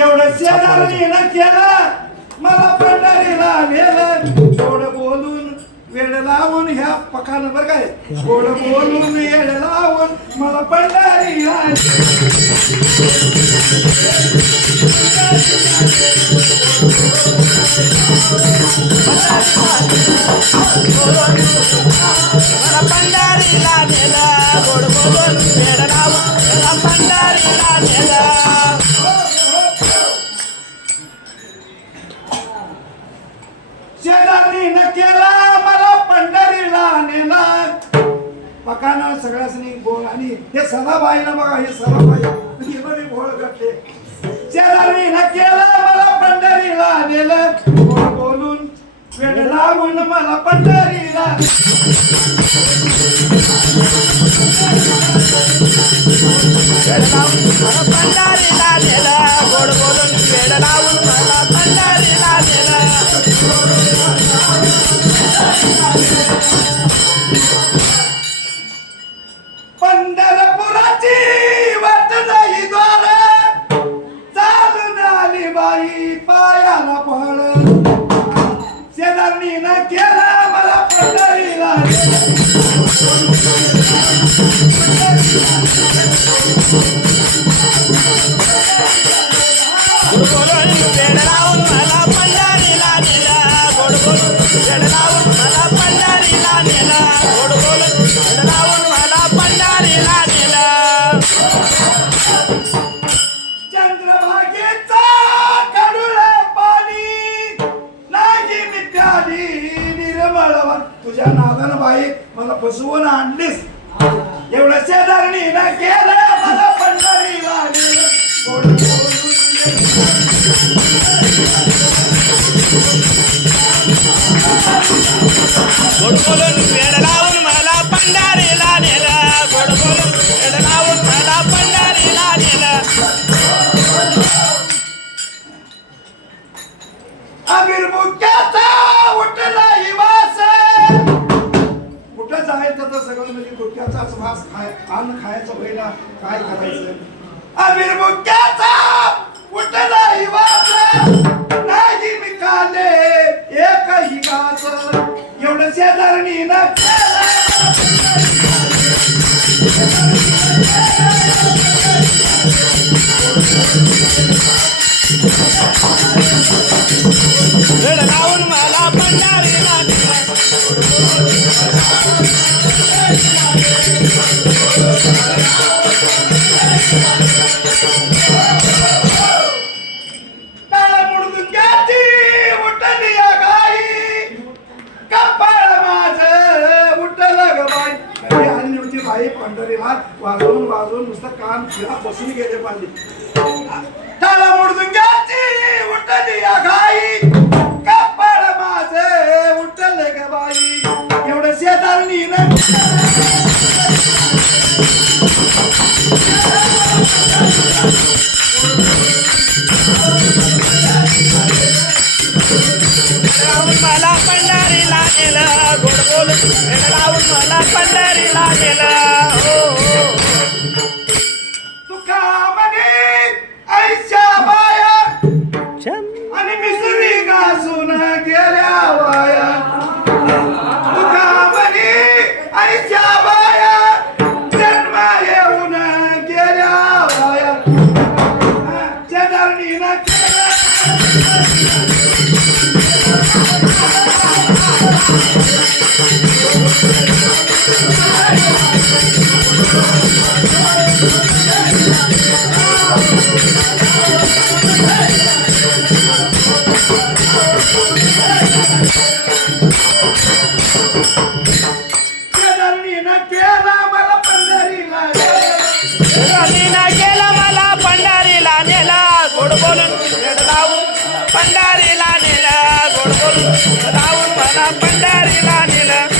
एवढं शेजारणीनं केलं मला पंढरीला नेलं गोड बोलून वेळ लावून ह्या पकानं बरं काय गोड बोलून वेळ लावून मला पंढरीला मला पंढरीला नेलं गोड बोलून वेळ लावून मला पंढरीला नेलं शेजारणीनं केलं मला पंढरीला नेलं पकानं सगळ्यासनी गोळ आणि हे सदाबाईनं बघा हे सदाबाई गोळ घातले शेजारणीनं केलं मला पंढरीला नेलं गोड बोलून वेळ लावून मला पंढरीला मला पंढरीला नेलं गोड बोलून वेळ लावून मला पंढरीला नेलं पंढरपुराची वाट नाही द्वार चालून आली बाई पायाला पहळ शेजारणीनं केलं मला पंढरीला गोड बोलून वेळ लावून मला पंढरीला नेलं गोड बोलून वेळ लावून मला पंढरीला नेलं गोड बोलून वेळ लावून मला पंढरीला नेलं चंद्रभागेचा कडुळा पाणी नाही मी प्याली निर्मळ तुझ्या नादानं बाई मला फसवून आणलीस एवढं शेजारणीनं केलं मला पंढरीला नेलं गोड बोलून गोड बोलून वेळ लावून मला पंढरीला नेलं गोड बोलून वेळ लावून मला पंढरीला नेलं अभिर्मुख्याचा उठला ही वास कुठं जायचं तर सगळं म्हणजे गुटख्याचाच वास अन्न खायचं पहिला काय करायचं अभिर्मुख्याचा उठला ही वास नाही मी खाले एकही घास एवढं शेजारणीनं वेळ लावून मला पंढरीला नेलं काळा मुडदुंग्याची उठली गाई कपाळ माझं उठलं ग बाई घरी आली होती बाई पंढरीला वाजवून वाजवून नुसतं कान फिरा बसून गेले पाहिजे काळा मुडदुंग्याची उठली गाई कपाळ माझं उठलं ग बाई एवढं शेजारणीनं लावून मला पंढरीला नेलं गोड बोलून वेळ लावून मला पंढरीला नेलं हो तुका म्हणे आईच्या बाया आणि मिसरी घासून गेल्या वाया तुका म्हणे आईच्या बाया जन्म येऊन गेल्या वाया शेजारणीनं केलं शेजारणीनं केलं मला पंढरीला राणीनं केलं मला पंढरीला नेलं गोड बोलून वेळ लावून पंढरीला नेलं गोड बोलून लावून मला पंढरीला नेलं